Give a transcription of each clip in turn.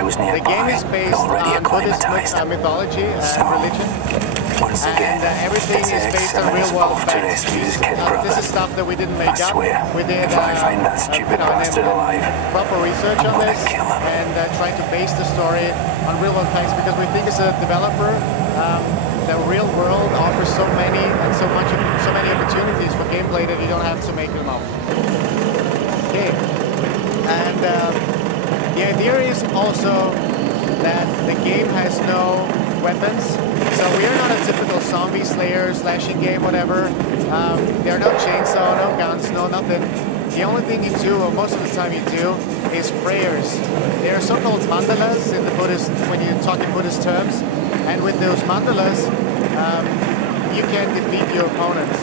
I was nearby, the game is based already on Buddhist acclimatized. mythology and So, religion. once again, And everything is based on real-world off to facts. rescue his kid brother. This is stuff that we didn't make I up. swear, We did if I find that stupid bastard alive, proper research I'm on gonna this kill him. and trying to base the story on real-world facts because we think as a developer, the real world offers so many opportunities for gameplay that you don't have to make them up. Okay, and the idea is also that the game has no weapons, so we are not a typical zombie slayer, slashing game, whatever. There are no chainsaw, no guns, no nothing. The only thing you do, or most of the time you do, is prayers. They are so-called mandalas in the Buddhist, when you talk in Buddhist terms, and with those mandalas, you can defeat your opponents.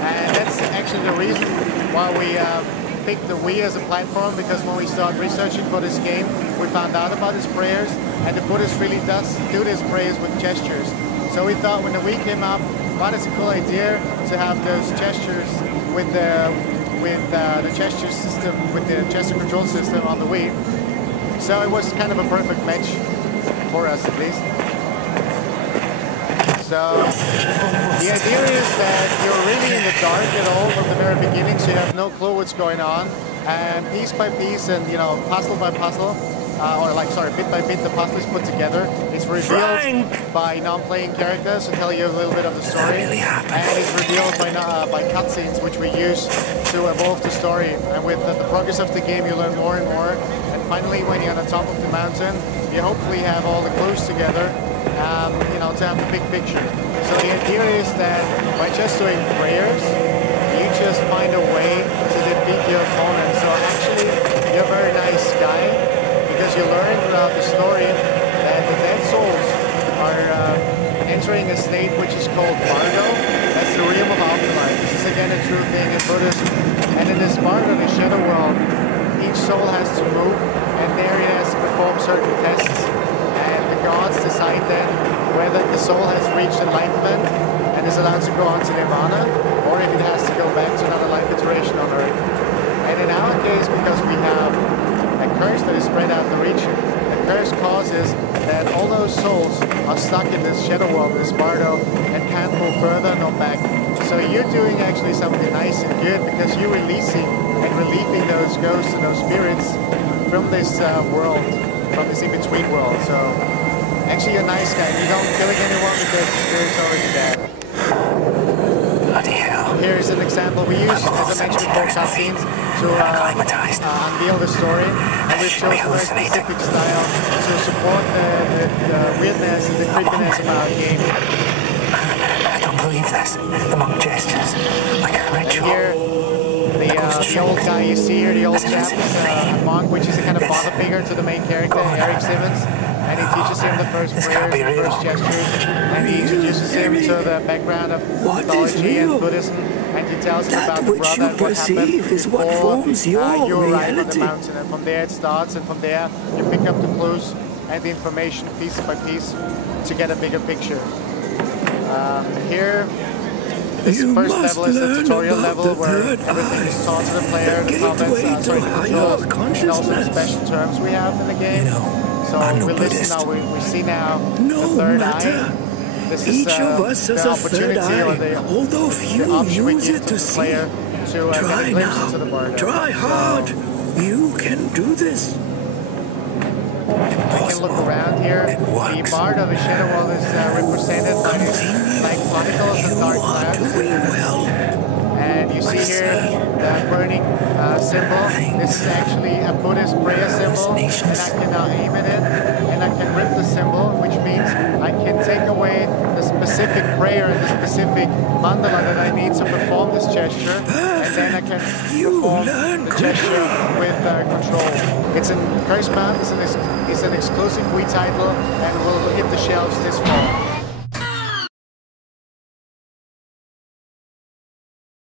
And that's actually the reason why we picked the Wii as a platform, because when we started researching for this game, we found out about his prayers, and the Buddhist really does do these prayers with gestures. So we thought when the Wii came up, wow, that's a cool idea to have those gestures with the gesture system, with the gesture control system on the Wii. So it was kind of a perfect match for us, at least. So the idea is that you're really in the dark at all from the very beginning, so you have no clue what's going on. And piece by piece, and puzzle by puzzle, bit by bit, the puzzle is put together. It's revealed by non-playing characters to tell you a little bit of the story, and it's revealed by cutscenes, which we use to evolve the story. And with the progress of the game, you learn more and more. And finally, when you're on the top of the mountain, you hopefully have all the clues together, to have the big picture. So the idea is that by just doing prayers, you just find a way to defeat your opponent. So actually, you're a very nice guy, because you learn throughout the story that the dead souls are entering a state which is called Bardo. That's the realm of afterlife. This is again a true thing in Buddhism. And in this Bardo, the shadow world, each soul has to move, and there it has to perform certain tests. And the gods decide then whether the soul has reached enlightenment and is allowed to go on to Nirvana, or if it has to go back to another life iteration on Earth. And in our case, because we have a curse that is spread out the region, the curse causes that all those souls are stuck in this shadow world, this Bardo, and can't move further nor back. So you're doing actually something nice and good, because you're releasing and relieving those ghosts and those spirits from this world, from this in-between world. So actually, you're a nice guy. You don't killing anyone because the spirit's already dead. Bloody hell. Here is an example. We use, as I mentioned before, cutscenes to unveil the story, and we've chosen a very specific style to support the weirdness and the creepiness of our game. I don't believe this. The monk gestures like a ritual. Here, the old guy you see here, the old chap, is a monk, which is a kind of father figure to the main character, Eric Simmons. And he teaches him the first prayers, the first gestures, and he introduces him to the background of mythology and Buddhism, and he tells him about the brother and what happened before you arrive on the mountain. And from there it starts, and from there you pick up the clues and the information piece by piece to get a bigger picture. Here, this first level is the tutorial level where everything is taught to the player, the comments, the controls, and also the special terms we have in the game. So we listen now, we see now the third eye. This is the opportunity or the option we give to the player to get a glimpse into the Bardo. Try hard. You can do this. We can look around here. The Bardo, the shadow world, is represented by these black particles and dark clouds. And you see here the burning symbol. This is actually a Buddhist prayer symbol, and I can now aim at it, and I can rip the symbol, which means I can take away the specific prayer and the specific mandala that I need to perform this gesture, and then I can perform the gesture with control. It's in Curse Mountain, it's an exclusive Wii title, and will hit the shelves this fall.